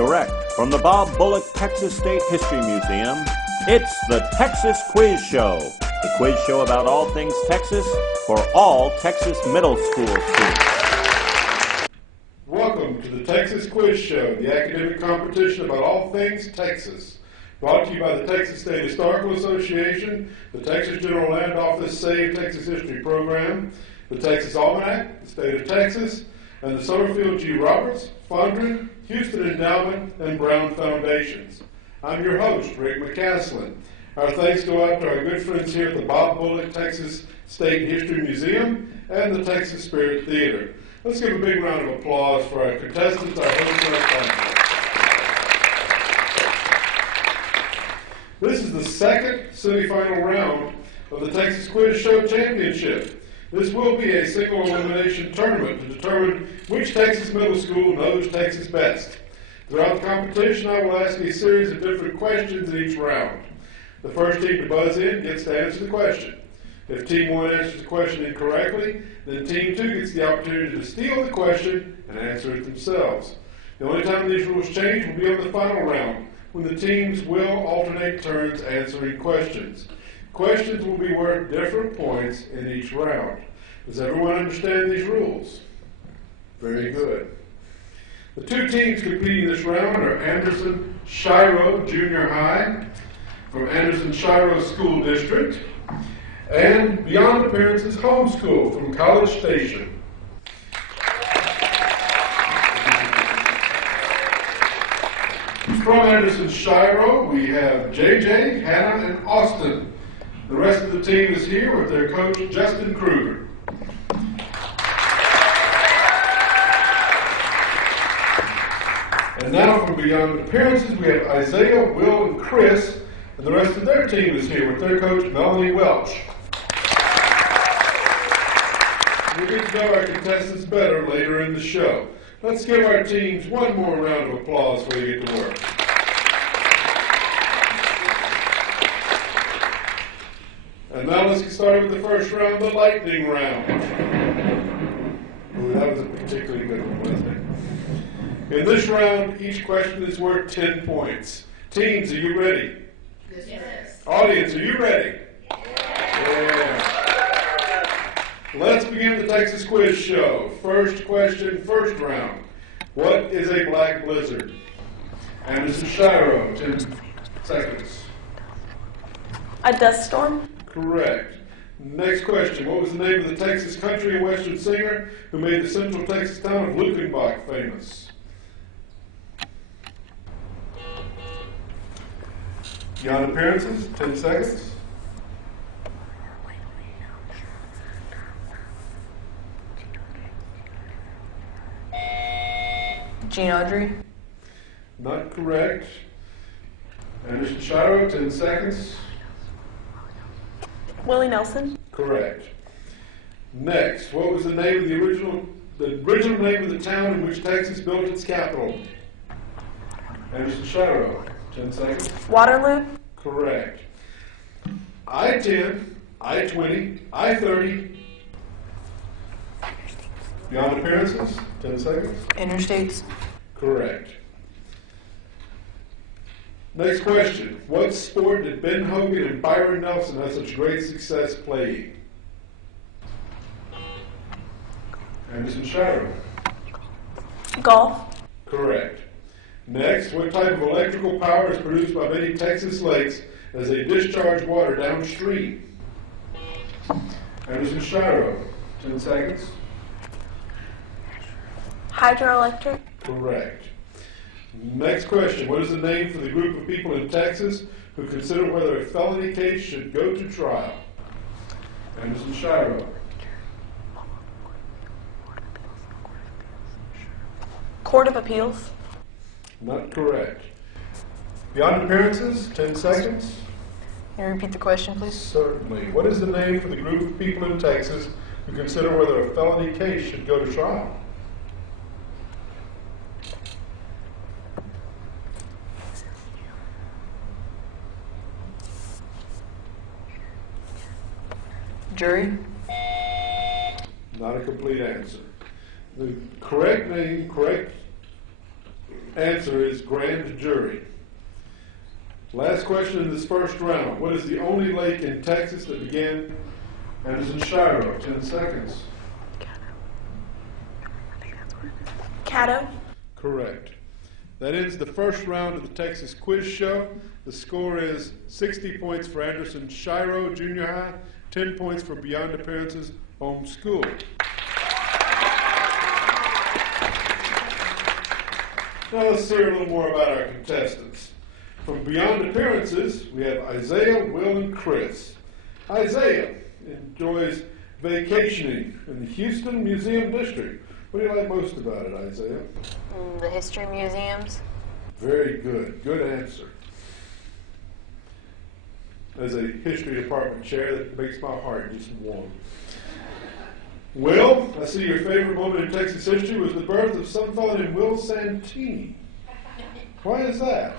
direct from the Bob Bullock Texas State History Museum, it's the Texas Quiz Show, a quiz show about all things Texas for all Texas middle school students. Welcome to the Texas Quiz Show, the academic competition about all things Texas. Brought to you by the Texas State Historical Association, the Texas General Land Office Save Texas History Program, the Texas Almanac, the State of Texas, and the Summerfield G. Roberts, Fondren, Houston Endowment, and Brown Foundations. I'm your host, Rick McCaslin. Our thanks go out to our good friends here at the Bob Bullock Texas State History Museum and the Texas Spirit Theater. Let's give a big round of applause for our contestants, our hosts, and our sponsors. This is the second semifinal round of the Texas Quiz Show Championship. This will be a single elimination tournament to determine which Texas middle school knows Texas best. Throughout the competition, I will ask a series of different questions in each round. The first team to buzz in gets to answer the question. If Team 1 answers the question incorrectly, then Team 2 gets the opportunity to steal the question and answer it themselves. The only time these rules change will be on the final round, when the teams will alternate turns answering questions. Questions will be worth different points in each round. Does everyone understand these rules? Very good. The two teams competing this round are Anderson-Shiro Junior High from Anderson-Shiro School District and Beyond Appearances Homeschool from College Station. From Anderson-Shiro, we have JJ, Hannah, and Austin. The rest of the team is here with their coach, Justin Kruger. And now from Beyond Appearances, we have Isaiah, Will, and Chris, and the rest of their team is here with their coach, Melanie Welch. We'll get to know our contestants better later in the show. Let's give our teams one more round of applause before they get to work. And now let's get started with the first round, the lightning round. Ooh, that was a particularly good one, wasn't it? In this round, each question is worth 10 points. Teams, are you ready? Yes. Audience, are you ready? Yeah. Let's begin the Texas Quiz Show. First question, first round. What is a black blizzard? Anderson-Shiro, 10 seconds. A dust storm? Correct. Next question. What was the name of the Texas country and western singer who made the central Texas town of Luckenbach famous? Beyond Appearances, 10 seconds. Gene Audrey? Not correct. Anderson-Shiro, 10 seconds. Willie Nelson? Correct. Next, what was the name of the original name of the town in which Texas built its capital? Anderson-Shiro, 10 seconds. Waterloo? Correct. I-10, I-20, I-30. Beyond Appearances, 10 seconds. Interstates? Correct. Next question. What sport did Ben Hogan and Byron Nelson have such great success playing? Anderson-Shiro. Golf? Correct. Next, what type of electrical power is produced by many Texas lakes as they discharge water downstream? Anderson-Shiro. 10 seconds. Hydroelectric? Correct. Next question. What is the name for the group of people in Texas who consider whether a felony case should go to trial? Anderson-Shiro. Court of Appeals? Not correct. Beyond Appearances, 10 seconds. Can you repeat the question, please? Certainly. What is the name for the group of people in Texas who consider whether a felony case should go to trial? Jury? Not a complete answer. The correct answer is grand jury. Last question in this first round. What is the only lake in Texas that began Anderson-Shiro? 10 seconds. Caddo. Correct. That ends the first round of the Texas Quiz Show. The score is 60 points for Anderson-Shiro Junior High, 10 points for Beyond Appearances Homeschool. Now let's hear a little more about our contestants. From Beyond Appearances, we have Isaiah, Will, and Chris. Isaiah enjoys vacationing in the Houston Museum District. What do you like most about it, Isaiah? The history museums. Very good. Good answer. As a history department chair, that makes my heart just warm. Will, I see your favorite moment in Texas history was the birth of some fellow named Will Santini. Why is that?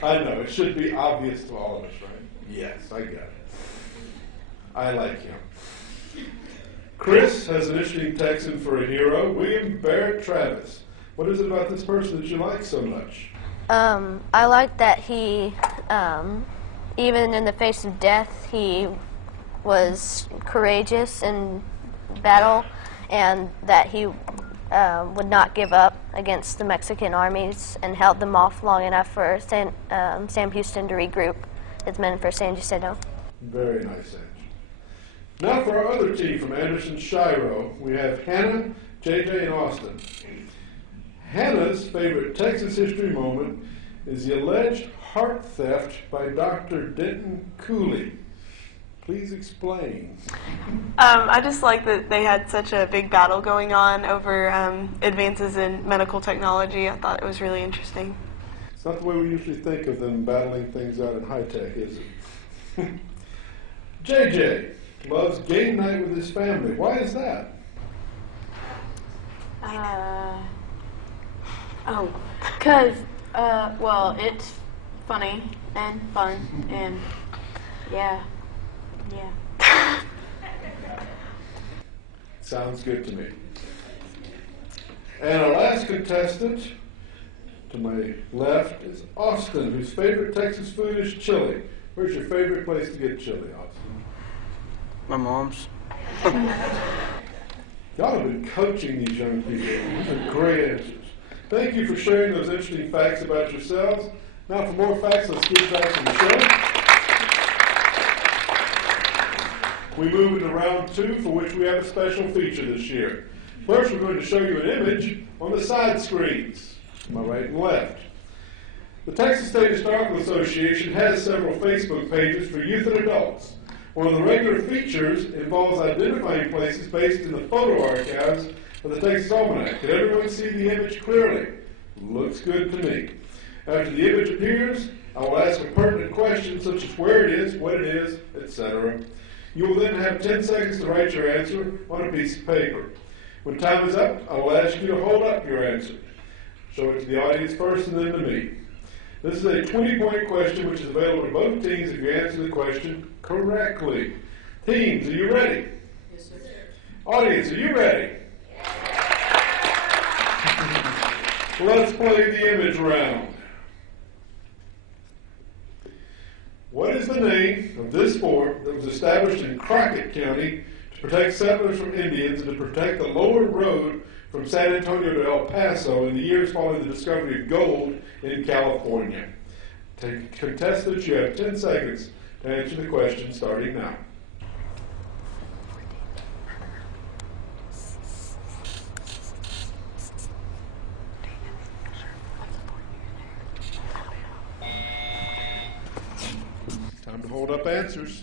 I know, it should be obvious to all of us, right? Yes, I got it. I like him. Chris has an interesting Texan for a hero, William Barrett Travis. What is it about this person that you like so much? I like that he, even in the face of death, he was courageous in battle, and that he would not give up against the Mexican armies and held them off long enough for Sam Houston to regroup his men for San Jacinto. Very nice answer. Now for our other team from Anderson-Shiro, we have Hannah, JJ, and Austin. Hannah's favorite Texas history moment is the alleged heart theft by Dr. Denton Cooley. Please explain. I just like that they had such a big battle going on over advances in medical technology. I thought it was really interesting. It's not the way we usually think of them battling things out in high tech, is it? JJ loves game night with his family. Why is that? Because, well, it's funny and fun, and yeah. Sounds good to me. And our last contestant, to my left, is Austin, whose favorite Texas food is chili. Where's your favorite place to get chili, Austin? My mom's. Y'all have been coaching these young people. These are great answers. Thank you for sharing those interesting facts about yourselves. Now for more facts, let's get back to the show. We move into round 2, for which we have a special feature this year. First, we're going to show you an image on the side screens, to my right and left. The Texas State Historical Association has several Facebook pages for youth and adults. One of the regular features involves identifying places based in the photo archives of the Texas Almanac. Can everyone see the image clearly? Looks good to me. After the image appears, I will ask a pertinent question such as where it is, what it is, etc. You will then have 10 seconds to write your answer on a piece of paper. When time is up, I will ask you to hold up your answer. Show it to the audience first and then to me. This is a 20-point question which is available to both teams if you answer the question correctly. Teams, are you ready? Yes, sir. Audience, are you ready? Let's play the image round. What is the name of this fort that was established in Crockett County to protect settlers from Indians and to protect the lower road from San Antonio to El Paso in the years following the discovery of gold in California? Contestants, you have 10 seconds to answer the question starting now. Time to hold up answers.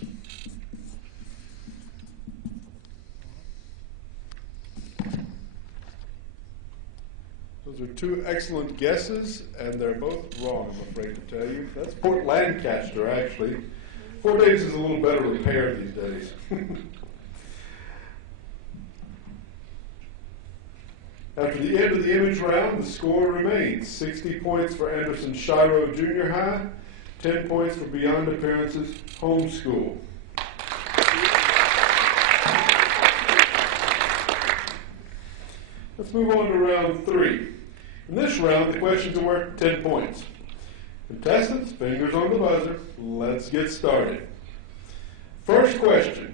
Those are two excellent guesses, and they're both wrong, I'm afraid to tell you. That's Fort Lancaster, actually. Fort Davis is a little better repaired these days. After the end of the image round, the score remains 60 points for Anderson-Shiro Junior High, 10 points for Beyond Appearances Homeschool. Let's move on to round 3. In this round, the questions are worth 10 points. Contestants, fingers on the buzzer. Let's get started. First question.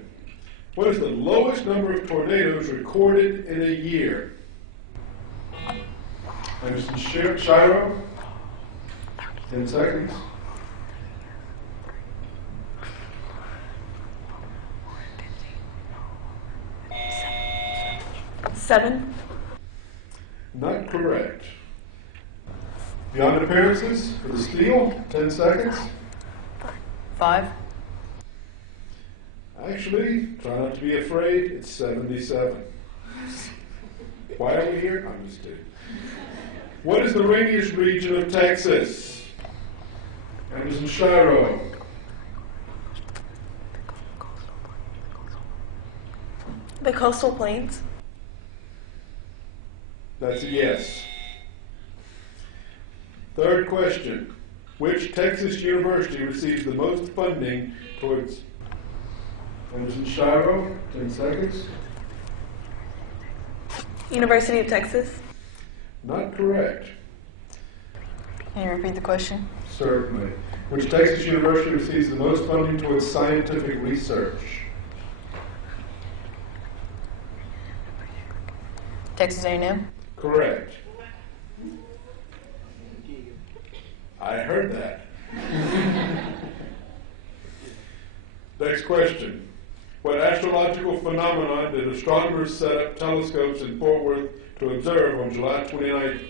What is the lowest number of tornadoes recorded in a year? Anderson-Shiro, 10 seconds. Seven. Not correct. Beyond Appearances for the steal, 10 seconds. 5. Actually, try not to be afraid, it's 77. Why are we here? I'm just kidding. What is the rainiest region of Texas? Anderson-Shiro. The coastal plains. That's a yes. Third question. Which Texas university receives the most funding towards Anderson-Shiro? 10 seconds. University of Texas. Not correct. Can you repeat the question? Certainly. Which Texas university receives the most funding towards scientific research? Texas A&M. Correct. I heard that. Next question. What astrological phenomenon did astronomers set up telescopes in Fort Worth to observe on July 29th?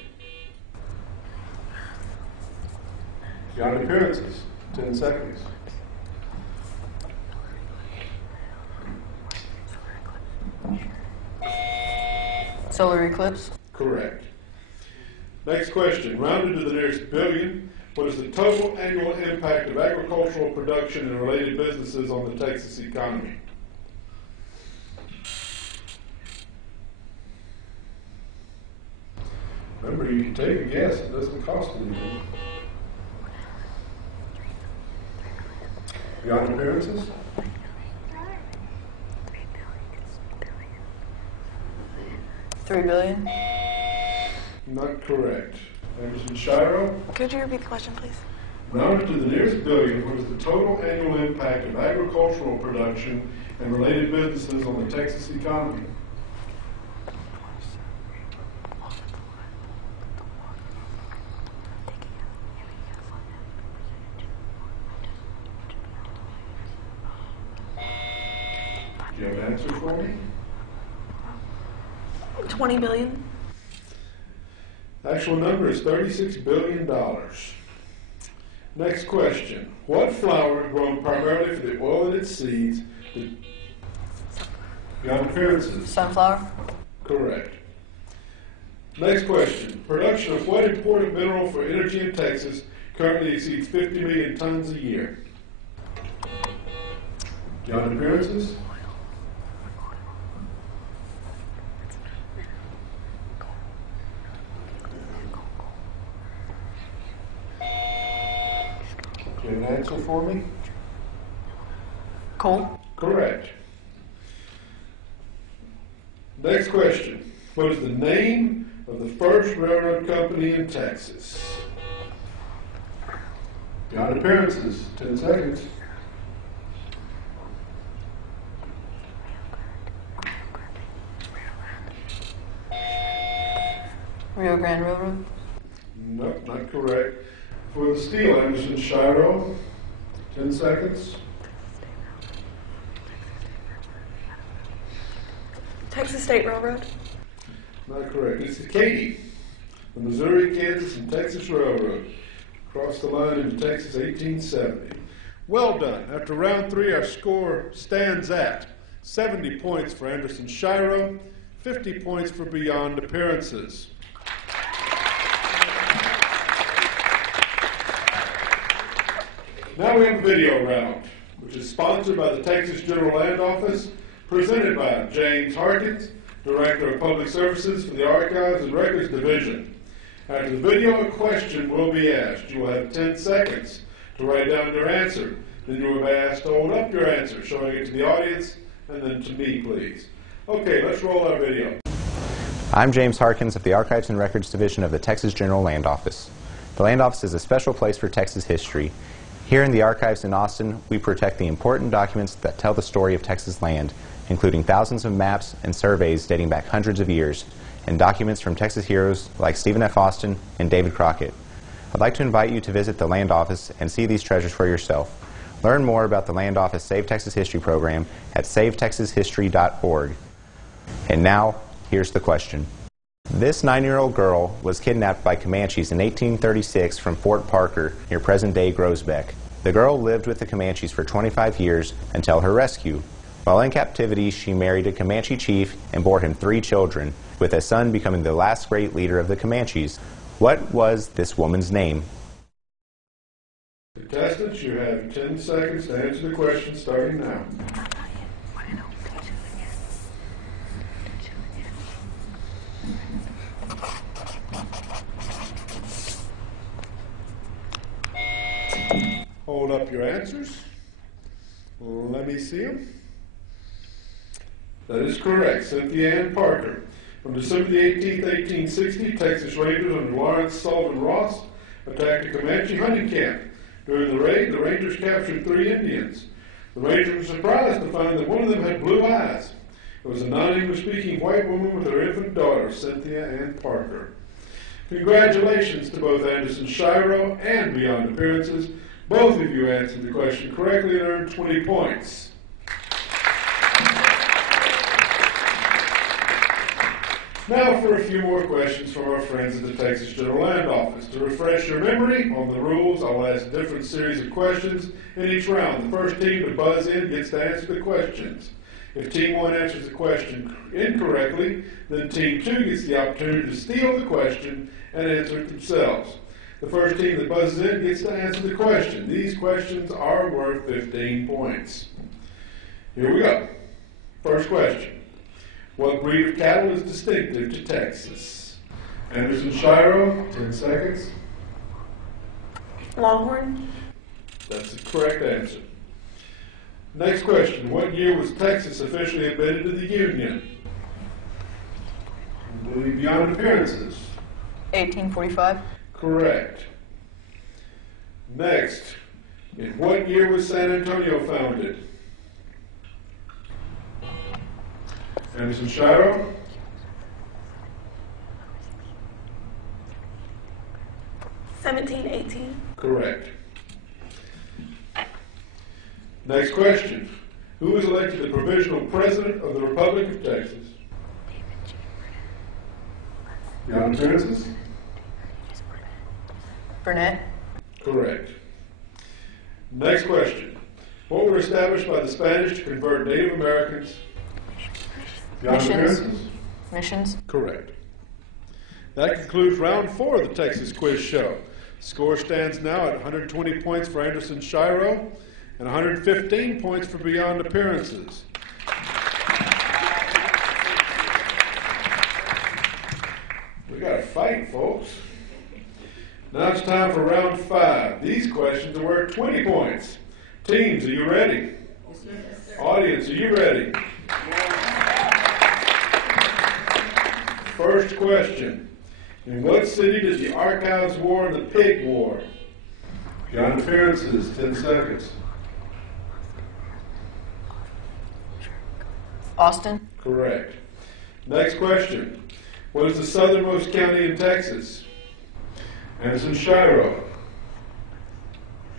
Beyond Appearances, 10 seconds. Solar eclipse. Correct. Next question. Rounded to the nearest billion, what is the total annual impact of agricultural production and related businesses on the Texas economy? Remember, you can take a guess. It doesn't cost anything. Beyond Appearances? $3 billion. Not correct. Anderson-Shiro? Could you repeat the question, please? Rounded to the nearest billion, what is the total annual impact of agricultural production and related businesses on the Texas economy? Do you have an answer for me? 20 billion. Actual number is $36 billion. Next question. What flower is grown primarily for the oil in its seeds? Beyond Appearances? Sunflower. Correct. Next question. Production of what important mineral for energy in Texas currently exceeds 50 million tons a year? Beyond Appearances? Do you have an answer for me? Coal. Correct. Next question. What is the name of the first railroad company in Texas? Beyond Appearances, 10 seconds. Rio Grande Railroad. Nope, not correct. For the steal, Anderson-Shiro, 10 seconds. Texas State Railroad. Not correct. It's the Katy, the Missouri, Kansas, and Texas Railroad. Crossed the line into Texas 1870. Well done. After round 3, our score stands at 70 points for Anderson-Shiro, 50 points for Beyond Appearances. Now we have a video round, which is sponsored by the Texas General Land Office, presented by James Harkins, Director of Public Services for the Archives and Records Division. After the video, a question will be asked. You will have 10 seconds to write down your answer. Then you will be asked to hold up your answer, showing it to the audience, and then to me, please. Okay, let's roll our video. I'm James Harkins of the Archives and Records Division of the Texas General Land Office. The Land Office is a special place for Texas history. Here in the archives in Austin, we protect the important documents that tell the story of Texas land, including thousands of maps and surveys dating back hundreds of years, and documents from Texas heroes like Stephen F. Austin and David Crockett. I'd like to invite you to visit the Land Office and see these treasures for yourself. Learn more about the Land Office Save Texas History program at savetexashistory.org. And now, here's the question. This 9-year-old girl was kidnapped by Comanches in 1836 from Fort Parker near present-day Groesbeck. The girl lived with the Comanches for 25 years until her rescue. While in captivity, she married a Comanche chief and bore him 3 children, with a son becoming the last great leader of the Comanches. What was this woman's name? Contestants, you have 10 seconds to answer the question starting now. Hold up your answers. Let me see them. That is correct. Cynthia Ann Parker. On December the 18th, 1860, Texas Rangers under Lawrence Sullivan Ross attacked a Comanche hunting camp. During the raid, the Rangers captured 3 Indians. The Rangers were surprised to find that one of them had blue eyes. It was a non-English speaking white woman with her infant daughter, Cynthia Ann Parker. Congratulations to both Anderson-Shiro and Beyond Appearances. Both of you answered the question correctly and earned 20 points. Now for a few more questions from our friends at the Texas General Land Office. To refresh your memory on the rules, I'll ask a different series of questions in each round. The first team to buzz in gets to answer the questions. If Team 1 answers the question incorrectly, then Team 2 gets the opportunity to steal the question and answer it themselves. The first team that buzzes in gets to answer the question. These questions are worth 15 points. Here we go. First question. What breed of cattle is distinctive to Texas? Anderson-Shiro, 10 seconds. Longhorn. That's the correct answer. Next question. What year was Texas officially admitted to the Union? Beyond Appearances. 1845. Correct. Next. In what year was San Antonio founded? Anderson-Shiro. 1718. Correct. Next question. Who was elected the provisional president of the Republic of Texas? Beyond Appearances? Burnett. Correct. Next question. What were established by the Spanish to convert Native Americans? Beyond Appearances? Missions. Correct. That concludes round 4 of the Texas Quiz Show. Score stands now at 120 points for Anderson-Shiro and 115 points for Beyond Appearances. We got to fight, folks. Now it's time for round 5. These questions are worth 20 points. Teams, are you ready? Yes, sir. Audience, are you ready? First question. In what city did the Archives War and the Pig War? Beyond Appearances, 10 seconds. Austin. Correct. Next question. What is the southernmost county in Texas? Anderson-Shiro.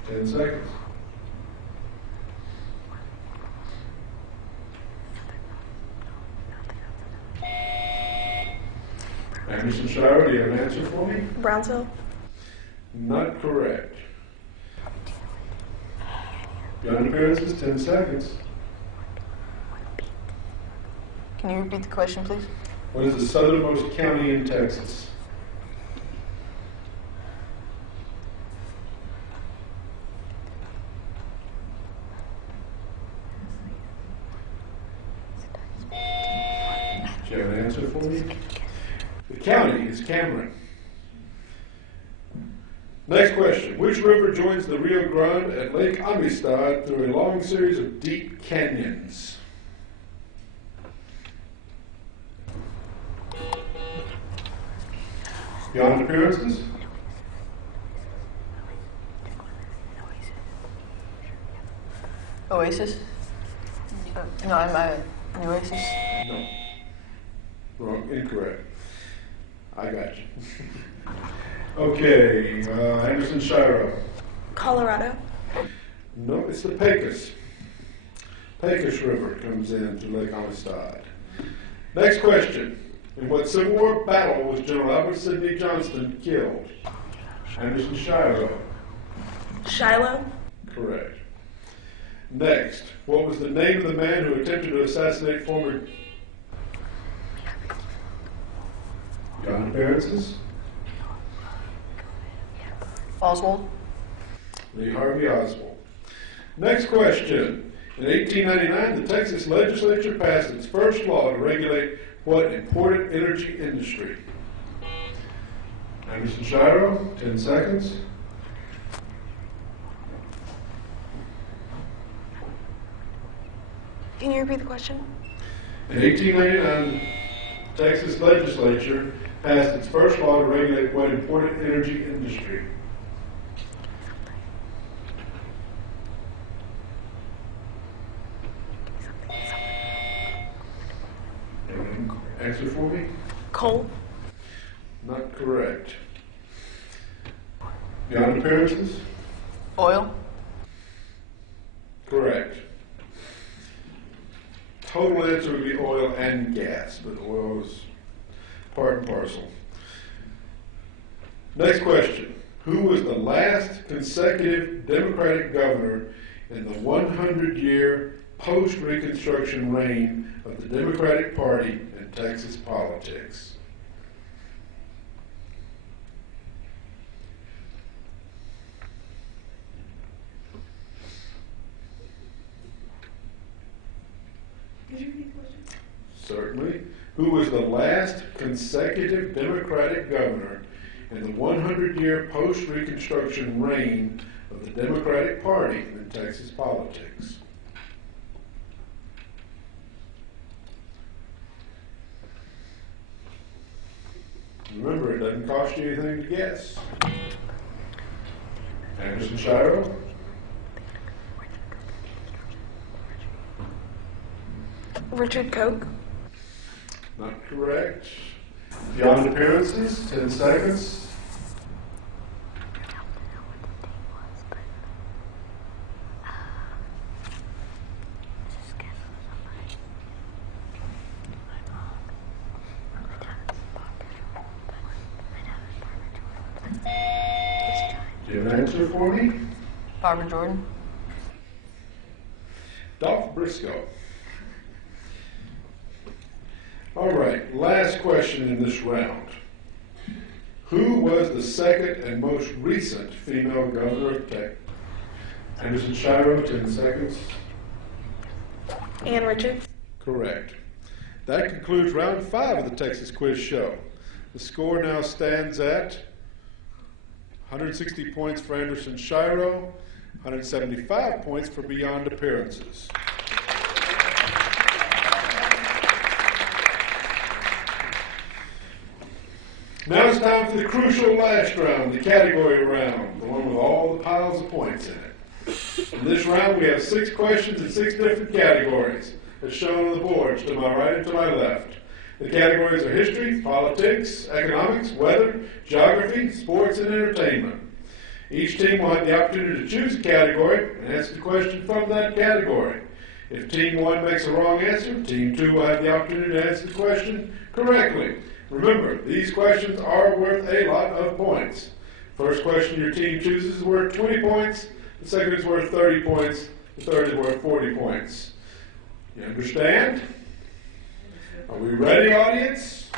10 seconds. Anderson-Shiro, do you have an answer for me? Brownsville. Not correct. Beyond Appearances, 10 seconds. Can you repeat the question, please? What is the southernmost county in Texas? Do you have an answer for me? The county is Cameron. Next question. Which river joins the Rio Grande at Lake Amistad through a long series of deep canyons? Beyond Appearances? Oasis? No, am I Oasis? No. Wrong. Incorrect. I got you. Okay. Anderson-Shiro. Colorado. No, it's the Pecos. Pecos River comes into Lake Amistad. Next question. In what Civil War battle was General Albert Sidney Johnston killed? Anderson-Shiro. Shiloh. Correct. Next, what was the name of the man who attempted to assassinate former Beyond Appearances? Oswald? Lee Harvey Oswald. Next question. In 1899, the Texas legislature passed its first law to regulate what important energy industry? Anderson-Shiro, 10 seconds. Can you repeat the question? In 1899, the Texas legislature passed its first law to regulate what important energy industry? Answer for me? Coal. Not correct. Beyond Appearances? Oil? Correct. Total answer would be oil and gas, but oil is part and parcel. Next question. Who was the last consecutive Democratic governor in the 100-year post-Reconstruction reign of the Democratic Party in Texas politics? Did you repeat the question? Certainly. Who was the last consecutive Democratic governor in the 100-year post-Reconstruction reign of the Democratic Party in Texas politics? Remember, it doesn't cost you anything to guess. Anderson-Shiro? Richard Koch. Not correct. Beyond Appearances, 10 seconds. Do you have an answer for me? Barbara Jordan? Dolph Briscoe. All right, last question in this round. Who was the second and most recent female governor of Texas? Anderson-Shiro, 10 seconds. Ann Richards. Correct. That concludes round 5 of the Texas Quiz Show. The score now stands at 160 points for Anderson-Shiro, 175 points for Beyond Appearances. Now it's time for the crucial last round, the category round, the one with all the piles of points in it. In this round, we have 6 questions in 6 different categories, as shown on the boards to my right and to my left. The categories are history, politics, economics, weather, geography, sports, and entertainment. Each team will have the opportunity to choose a category and answer the question from that category. If Team 1 makes a wrong answer, Team 2 will have the opportunity to answer the question correctly. Remember, these questions are worth a lot of points. First question your team chooses is worth 20 points. The second is worth 30 points. The third is worth 40 points. You understand? Are we ready, audience?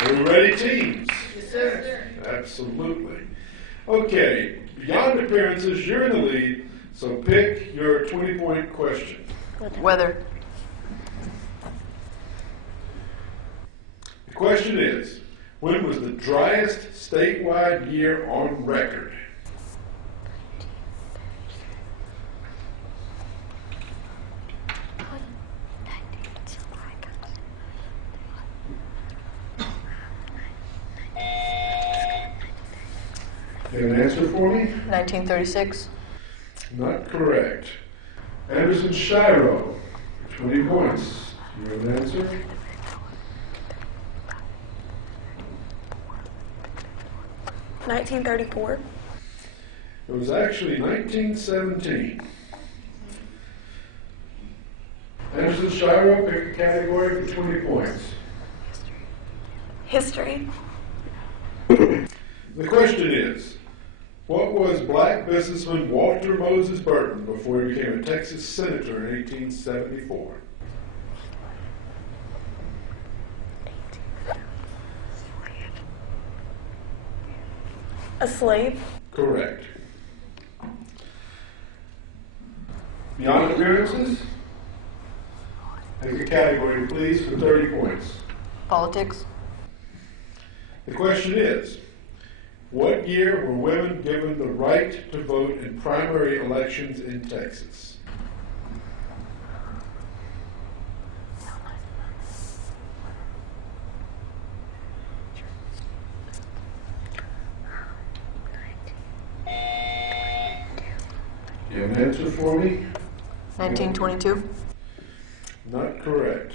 Are we ready, teams? Yes, sir. Absolutely. Okay, Beyond Appearances, you're in the lead, so pick your 20-point question. Weather. The question is, when was the driest statewide year on record? You have an answer for me? 1936. Not correct. Anderson-Shiro, 20 points. You have an answer? $1934. It was actually 1917. Anderson-Shiro, pick a category for 20 points. History. The question is, what was black businessman Walter Moses Burton before he became a Texas senator in 1874? A slave. Correct. Beyond Appearances? Pick a category, please, for 30 points. Politics. The question is, what year were women given the right to vote in primary elections in Texas? You have an answer for me? 1922. Not correct.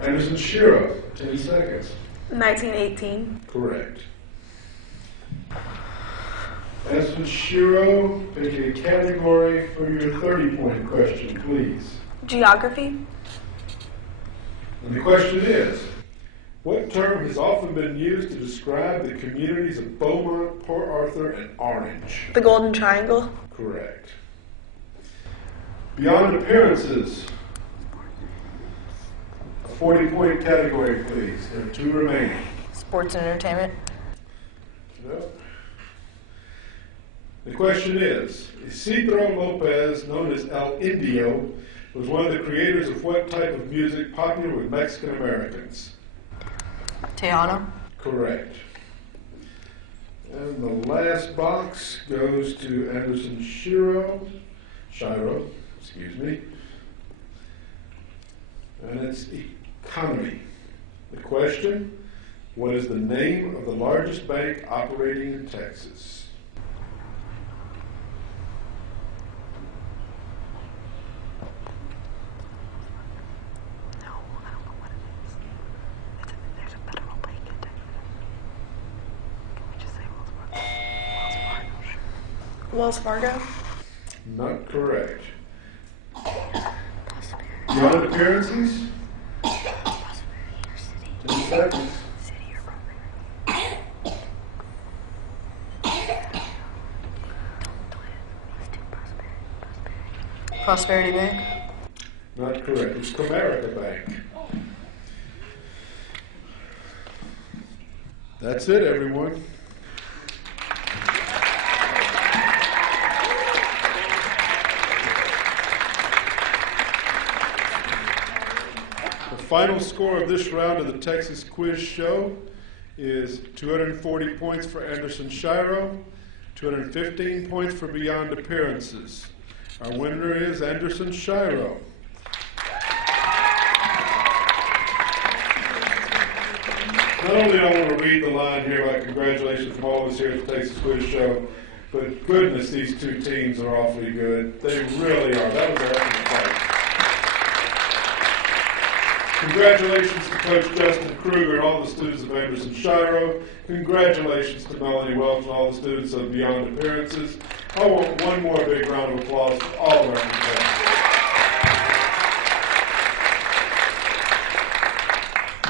Anderson-Shiro, 10 seconds. 1918. Correct. Anderson-Shiro, pick a category for your 30-point question, please. Geography. And the question is, what term has often been used to describe the communities of Beaumont, Port Arthur, and Orange? The Golden Triangle. Correct. Beyond Appearances, a 40-point category, please. There are 2 remaining. Sports and entertainment. No. The question is, Isidro Lopez, known as El Indio, was one of the creators of what type of music popular with Mexican Americans? Tejano. Correct. And the last box goes to Anderson-Shiro, and it's economy. The question, what is the name of the largest bank operating in Texas? Wells Fargo. Not correct. Beyond Appearances? 10 seconds. Prosperity Bank. Not correct. It's Comerica Bank. That's it, everyone. The final score of this round of the Texas Quiz Show is 240 points for Anderson-Shiro, 215 points for Beyond Appearances. Our winner is Anderson-Shiro. Not only do I want to read the line here about congratulations from all of us here at the Texas Quiz Show, but goodness, these 2 teams are awfully good. They really are. That was an excellent fight. Congratulations to Coach Justin Kruger and all the students of Anderson-Shiro. Congratulations to Melanie Welch and all the students of Beyond Appearances. I want one more big round of applause for all of our contestants.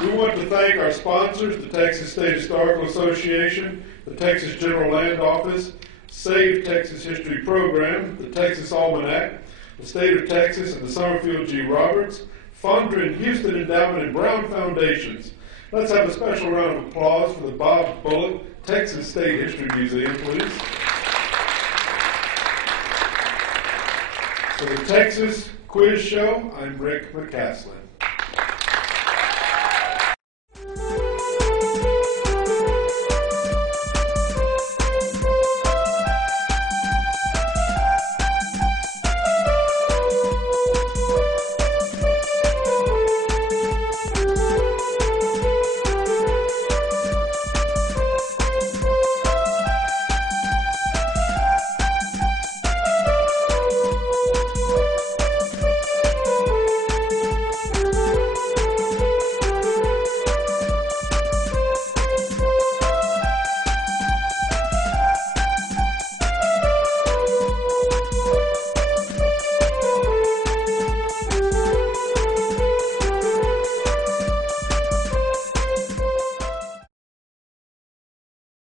We want to thank our sponsors, the Texas State Historical Association, the Texas General Land Office, Save Texas History Program, the Texas Almanac, the State of Texas, and the Summerfield G. Roberts, Fondren Houston Endowment, and Brown Foundations. Let's have a special round of applause for the Bob Bullock Texas State History Museum, please. For the Texas Quiz Show, I'm Rick McCaslin.